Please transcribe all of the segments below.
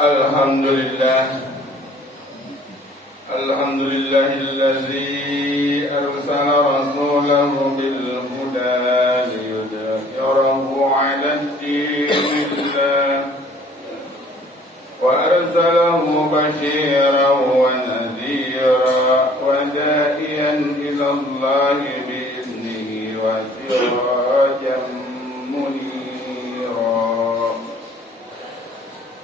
Alhamdulillahilladzi arsala rasulahu bil huda liyudhhirahu 'alad dinillah wa arsalahu basyiran wa nadhira wa da'iyan ila Allahi bi iznihi wa sirajan munira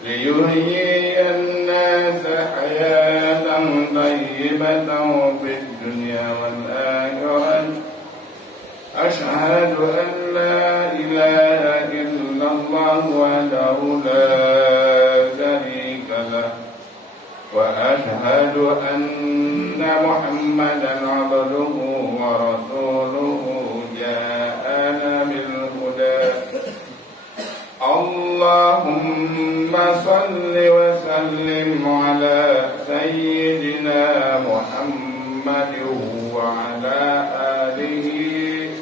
liyuhyiyan nasa hayatan tayyibatan fid dunya wal akhirah ashhadu an la ilaha illallah wahdahu la sharika lah wa ashhadu anna muhammadan abduhu wa rasuluhu ja'ana bil huda Allahumma salli wa sallim ala sayyidina Muhammadin wa ala alihi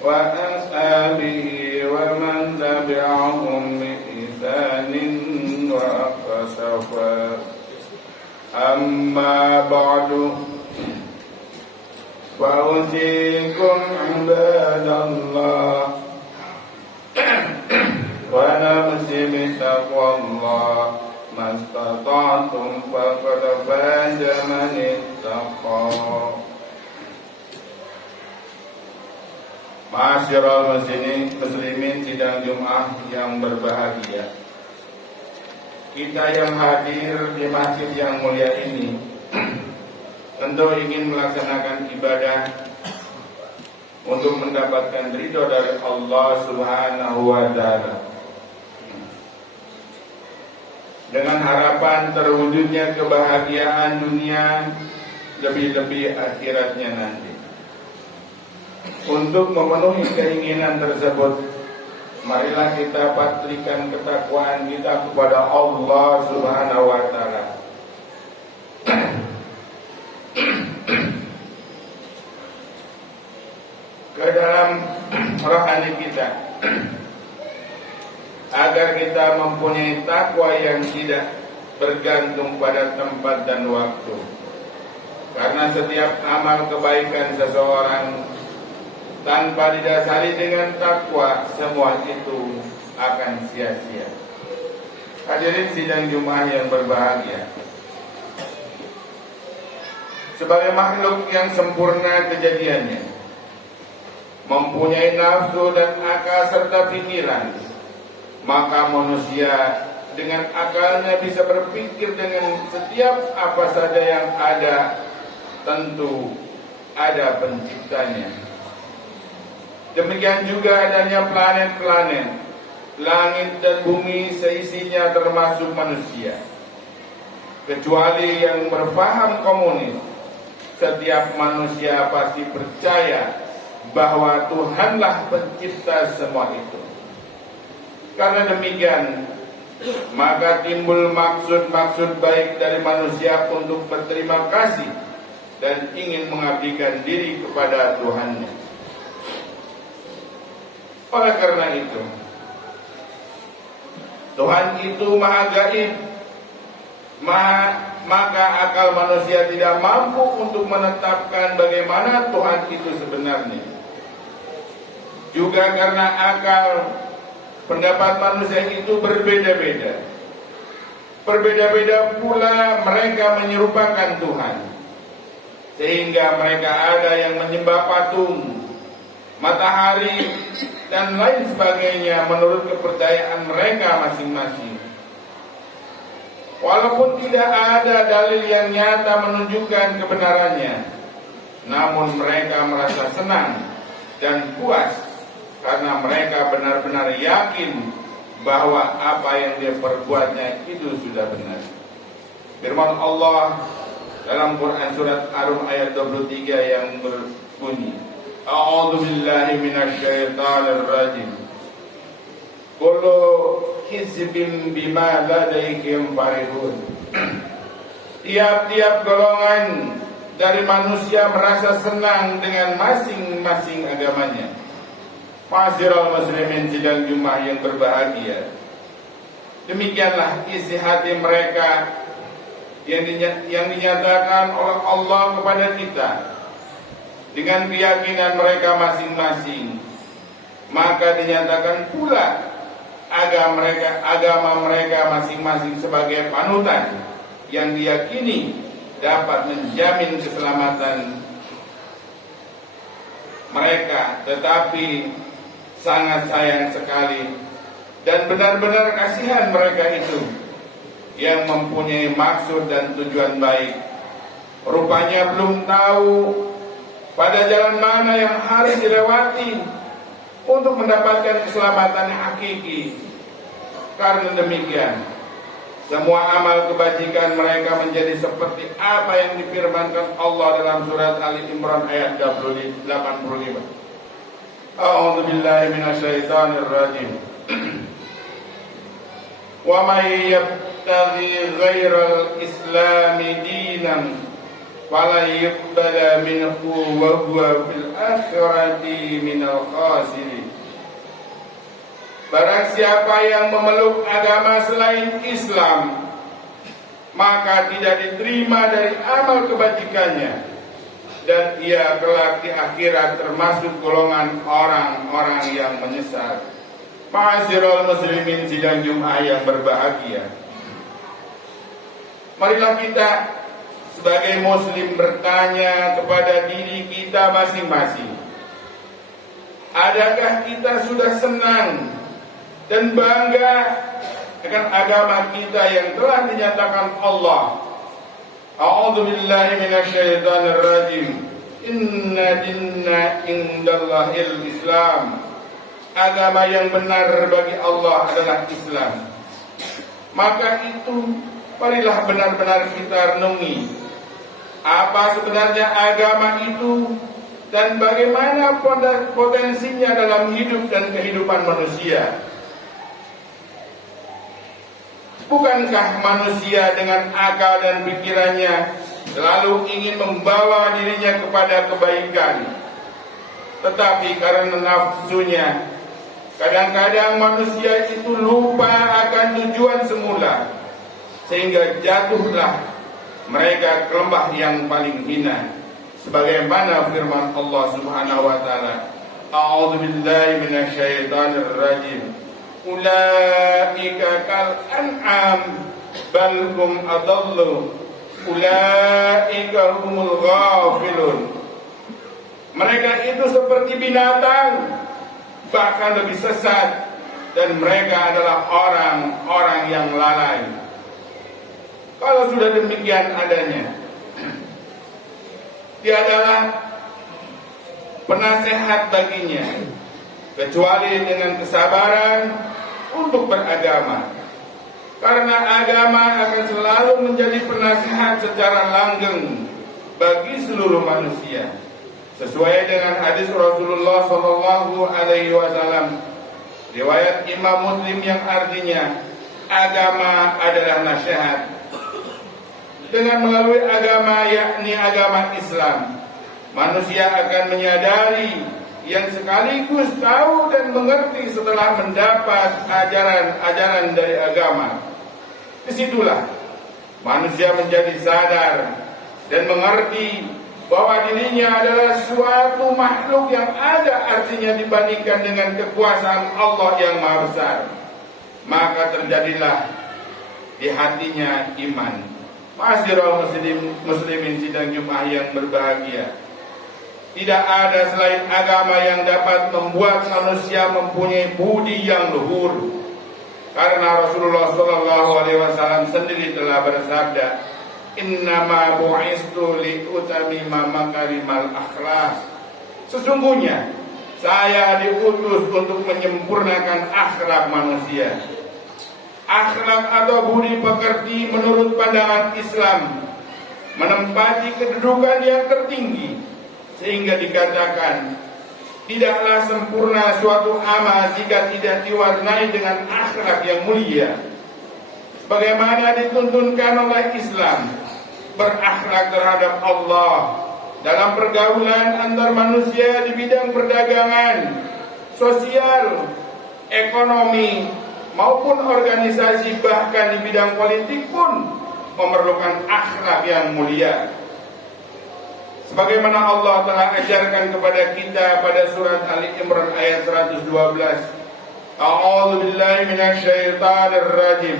wa ashabihi wa man tabi'ahum bi ihsanin wa aqsafa amma ba'du fa'usikum ibadallah wa nafsi bitaqwallah mastata'tum faqad faza man ittaqa. Ma'asyiral muslimin sidang Jumat yang berbahagia, kita yang hadir di masjid yang mulia ini tentu ingin melaksanakan ibadah untuk mendapatkan ridho dari Allah Subhanahu wa Ta'ala, dengan harapan terwujudnya kebahagiaan dunia, lebih-lebih akhiratnya nanti. Untuk memenuhi keinginan tersebut, marilah kita patrikan ketakwaan kita kepada Allah Subhanahu wa Ta'ala. Ke dalam rohani kita, agar kita mempunyai takwa yang tidak bergantung pada tempat dan waktu. Karena setiap amal kebaikan seseorang tanpa didasari dengan takwa, semua itu akan sia-sia. Hadirin sidang Jumat yang berbahagia, sebagai makhluk yang sempurna kejadiannya, mempunyai nafsu dan akal serta pikiran, maka manusia dengan akalnya bisa berpikir dengan setiap apa saja yang ada. Tentu ada penciptanya. Demikian juga adanya planet-planet, langit dan bumi seisinya termasuk manusia. Kecuali yang berpaham komunis, setiap manusia pasti percaya bahwa Tuhanlah pencipta semua itu. Karena demikian, maka timbul maksud-maksud baik dari manusia untuk berterima kasih dan ingin mengabdikan diri kepada Tuhannya. Oleh karena itu, Tuhan itu maha gaib, maka akal manusia tidak mampu untuk menetapkan bagaimana Tuhan itu sebenarnya. Juga karena akal, pendapat manusia itu berbeda-beda. Berbeda-beda pula mereka menyerupakan Tuhan, sehingga mereka ada yang menyembah patung, matahari, dan lain sebagainya menurut kepercayaan mereka masing-masing. Walaupun tidak ada dalil yang nyata menunjukkan kebenarannya, namun mereka merasa senang dan puas karena mereka benar-benar yakin bahwa apa yang dia perbuatnya itu sudah benar. Firman Allah dalam Quran surat Ar-Rum ayat 23 yang berbunyi, A'udzu billahi minasyaitonir rajim. Kullu hizbin bima ladaihim farihun. Tiap-tiap golongan dari manusia merasa senang dengan masing-masing agamanya. Ma'asyiral muslimin sidang Jumat yang berbahagia, Demikianlah isi hati mereka yang dinyatakan oleh Allah kepada kita dengan keyakinan mereka masing-masing. Maka dinyatakan pula agama mereka masing-masing sebagai panutan yang diyakini dapat menjamin keselamatan mereka, tetapi sangat sayang sekali dan benar-benar kasihan mereka itu yang mempunyai maksud dan tujuan baik, rupanya belum tahu pada jalan mana yang harus dilewati untuk mendapatkan keselamatan hakiki. Karena demikian, semua amal kebajikan mereka menjadi seperti apa yang difirmankan Allah dalam surat Ali Imran ayat 85. A'udzu billahi minasyaitonir rajim. Wa may yabtaghi ghairal islami dinan fala yuqbala minhu wa huwa fil akhirati minal khasirin. Barang siapa yang memeluk agama selain Islam, maka tidak diterima dari amal kebajikannya, dan ia kelak di akhirat termasuk golongan orang-orang yang menyesal. Ma'asyiral muslimin sidang Jumat yang berbahagia, marilah kita sebagai muslim bertanya kepada diri kita masing-masing, adakah kita sudah senang dan bangga dengan agama kita yang telah dinyatakan Allah? A'udzu billahi minasyaitonir rajim. Inna dinna indallahil Islam. Agama yang benar bagi Allah adalah Islam. Maka itu marilah benar-benar kita renungi apa sebenarnya agama itu dan bagaimana potensinya dalam hidup dan kehidupan manusia. Bukankah manusia dengan akal dan pikirannya selalu ingin membawa dirinya kepada kebaikan, tetapi karena nafsunya, kadang-kadang manusia itu lupa akan tujuan semula, sehingga jatuhlah mereka ke lembah yang paling hina. Sebagaimana firman Allah Subhanahu wa taala, A'udzu billahi minasyaitonir rajim. Ulaika kal an'am bal hum adallu. Ulaika humul ghafilun. Mereka itu seperti binatang, bahkan lebih sesat, dan mereka adalah orang-orang yang lalai. Kalau sudah demikian adanya, tiadalah penasehat baginya kecuali dengan kesabaran untuk beragama, karena agama akan selalu menjadi penasehat secara langgeng bagi seluruh manusia, sesuai dengan hadis Rasulullah SAW, riwayat Imam Muslim, yang artinya agama adalah nasihat. Dengan melalui agama, yakni agama Islam, manusia akan menyadari yang sekaligus tahu dan mengerti setelah mendapat ajaran-ajaran dari agama. Disitulah manusia menjadi sadar dan mengerti bahwa dirinya adalah suatu makhluk yang ada artinya dibandingkan dengan kekuasaan Allah yang Maha Besar. Maka terjadilah di hatinya iman. Ma'asyiral muslimin sidang Jumat yang berbahagia, tidak ada selain agama yang dapat membuat manusia mempunyai budi yang luhur. Karena Rasulullah SAW sendiri telah bersabda, Innama bu'istu li'utamima makarimal akhlak. Sesungguhnya saya diutus untuk menyempurnakan akhlak manusia. Akhlak atau budi pekerti menurut pandangan Islam menempati kedudukan yang tertinggi, sehingga dikatakan tidaklah sempurna suatu amal jika tidak diwarnai dengan akhlak yang mulia. Bagaimana dituntunkan oleh Islam, berakhlak terhadap Allah dalam pergaulan antar manusia di bidang perdagangan, sosial, ekonomi, maupun organisasi, bahkan di bidang politik pun memerlukan akhlak yang mulia. Sebagaimana Allah telah ajarkan kepada kita pada surat Ali Imran ayat 112. A'udzu billahi minasyaitonir rajim.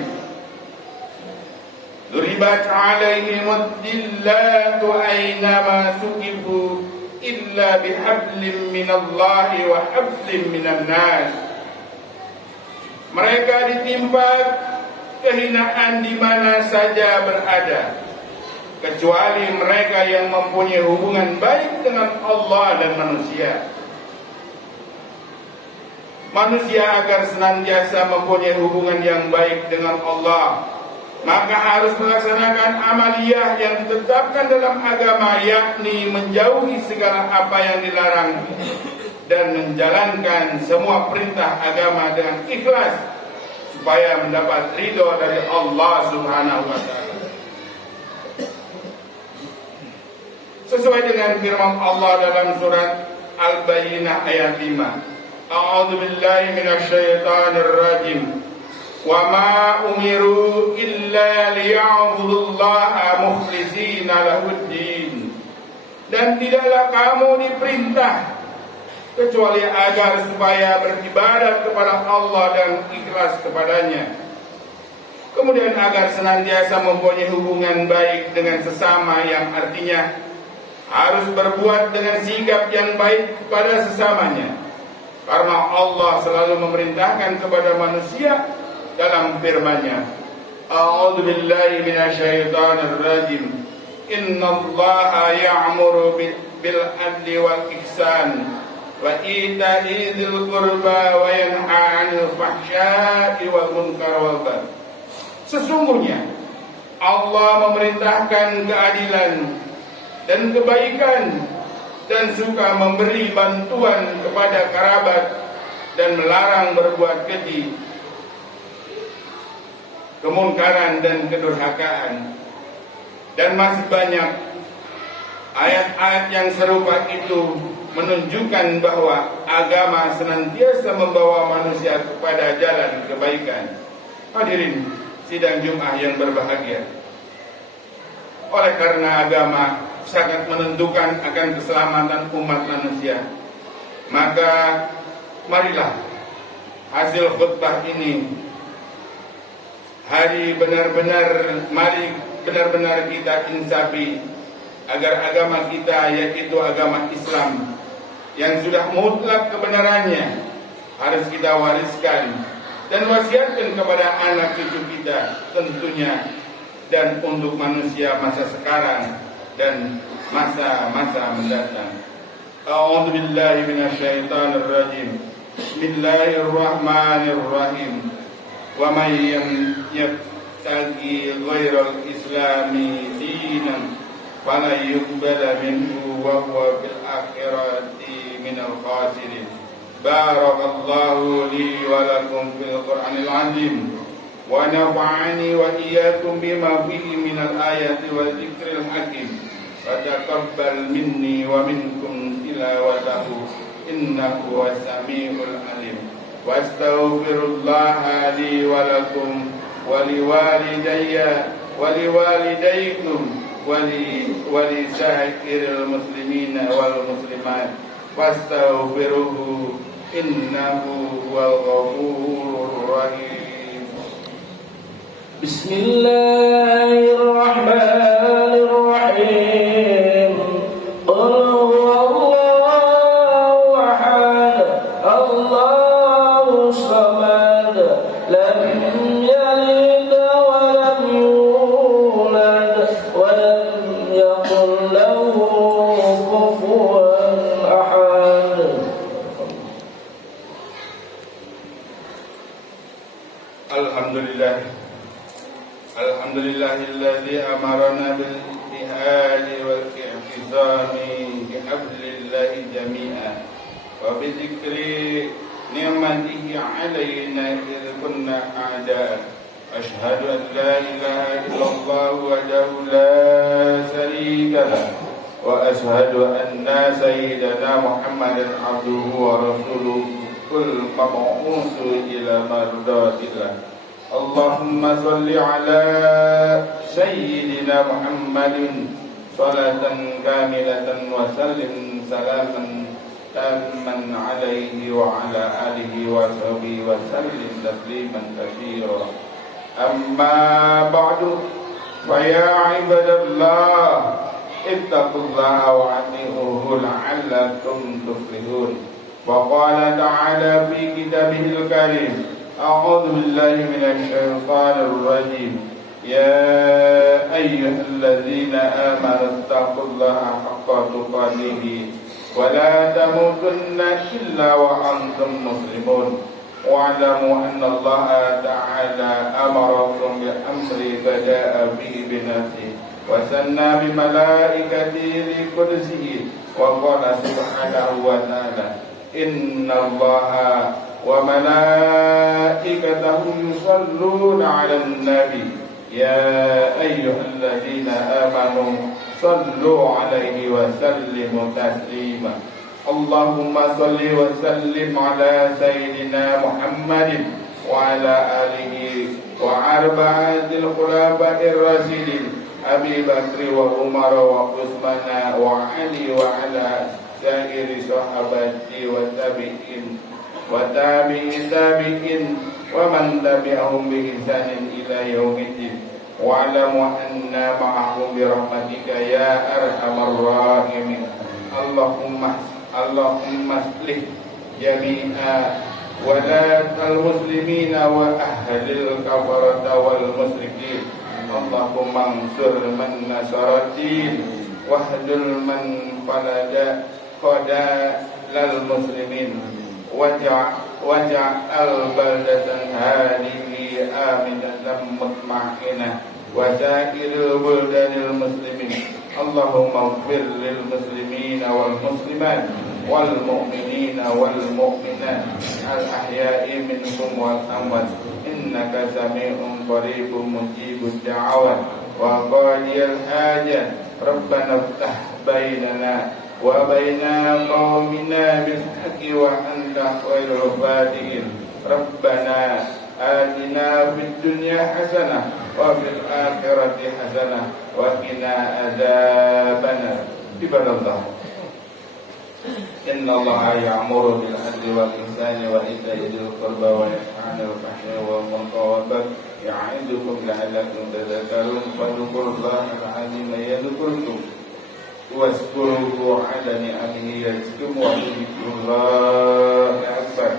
Duribat 'alaihimud dillatu aynama suqifu illa bihablin minallahi wa hablin minan nas. Mereka ditimpa kehinaan di mana saja berada, kecuali mereka yang mempunyai hubungan baik dengan Allah dan manusia. Manusia agar senantiasa mempunyai hubungan yang baik dengan Allah, maka harus melaksanakan amaliyah yang ditetapkan dalam agama, yakni menjauhi segala apa yang dilarang dan menjalankan semua perintah agama dengan ikhlas supaya mendapat ridho dari Allah Subhanahu wa taala. Sesuai dengan firman Allah dalam surat Al-Bayyinah ayat 5. A'udzu billahi minasyaitonir rajim. Wa ma umiru illa liya'budullaha mukhlishina lahuddin. Dan tidaklah kamu diperintah kecuali agar supaya beribadat kepada Allah dan ikhlas kepadanya. Kemudian agar senantiasa mempunyai hubungan baik dengan sesama, yang artinya harus berbuat dengan sikap yang baik kepada sesamanya. Karena Allah selalu memerintahkan kepada manusia dalam firman-Nya, A'udzu billahi minasyaitonir rajim. Innallaha ya'muru bil adli wal ihsan wa ita'i dzil qurba wa yanha 'anil fahsya'i wal munkar wal baghi. Sesungguhnya Allah memerintahkan keadilan dan kebaikan dan suka memberi bantuan kepada kerabat dan melarang berbuat keji, kemungkaran dan kedurhakaan. Dan masih banyak ayat-ayat yang serupa itu menunjukkan bahwa agama senantiasa membawa manusia kepada jalan kebaikan. Hadirin sidang Jumat yang berbahagia, oleh karena agama sangat menentukan akan keselamatan umat manusia, maka marilah hasil khutbah ini mari benar-benar kita insafi agar agama kita, yaitu agama Islam yang sudah mutlak kebenarannya, harus kita wariskan dan wasiatkan kepada anak cucu kita tentunya, dan untuk manusia masa sekarang dan masa-masa mendatang. A'udzu billahi minasyaitonir rajim. Bismillahirrahmanirrahim. Wa may yabtaghi ghairal islami dinan fala yuqbala minhu wa huwa fil akhirati minal khasirin. Barakallahu li wa lakum fil Qur'anil azim. Wa nafa'ani wa iyyakum bima fihi minal ayati wa dzikril hakim. Wa taqabbal minni wa minkum tilawatahu innahu was-sami'ul alim. Wastaghfirullaha li wa lakum wa liwalidayya wa liwalidaykum wa li sa'iril muslimina wal muslimat wastaghfiruhu innahu huwal ghafurur rahim. Bismillahirrahmanirrahim. Qul huwallahu ahad, Allahus samad, lam yalid wa lam yulad wa lam yakul lahu kufuwan ahad. Alhamdulillahilladzi amarana bil ijtihadi wal i'tizami bihablillahi jami'an wa bi dzikri ni'matihi 'alaina idh kunna a'da'an. Asyhadu an la ilaha illallah wahdahu la syarika lah wa asyhadu anna sayyidana Muhammadan abduhu wa rasuluhu المبعوث إلى مرضات الله. اللهم صل على سيدنا محمد صلاة كاملة وسلم سلاما تاما عليه وعلى آله وصحبه وسلم تسليما كثيرا. أما بعد فيا عباد الله اتقوا الله وأطيعوه لعلكم تفلحون. وقال تعالى في كتابه الكريم: أعوذ بالله من الشيطان الرجيم. يا أيها الذين آمنوا اتقوا الله حق تقاته ولا تموتن إلا وأنتم مسلمون. واعلموا أن الله تعالى أمركم بأمر بدأ به بنفسه وثنى بملائكته لقدسه وقال سبحانه وتعالى: إن الله وملائكته يصلون على النبي يا أيها الذين آمنوا صلوا عليه وسلموا تسليما. اللهم صل وسلم على سيدنا محمد وعلى آله وأربعة الخلفاء الراشدين أبي بكر وعمر وعثمان وعلي وعلى سائر صحابته والتابعين ومن تبعهم بإحسان إلى يوم الدين. واعلموا أن معهم برحمتك يا أرحم الراحمين. اللهم اصلح جميع ولاة المسلمين وأهل الكفرة والمشركين. اللهم انصر من نصر الدين واهجر من خذل المسلمين واجعل بلدة هذه آمنة مطمئنة وسائر بلدان المسلمين. اللهم اغفر للمسلمين والمسلمات والمؤمنين والمؤمنات الأحياء منهم والأموات إنك سميع قريب مجيب الدعوات وقاضي الحاجات. ربنا افتح بيننا وبين قومنا بالحق وأنت خير الفاتحين. ربنا آتنا في الدنيا حسنة وفي الآخرة حسنة وقنا عذاب النار. عباد الله إن الله يأمر بالعدل والإحسان وإيتاء ذي القربى وينهى عن الفحشاء والمنكر والبغي يعظكم لعلكم تذكرون. فاذكروا الله العظيم يذكركم واذكروه على نعمه يزدكم ولذكر الله أكبر.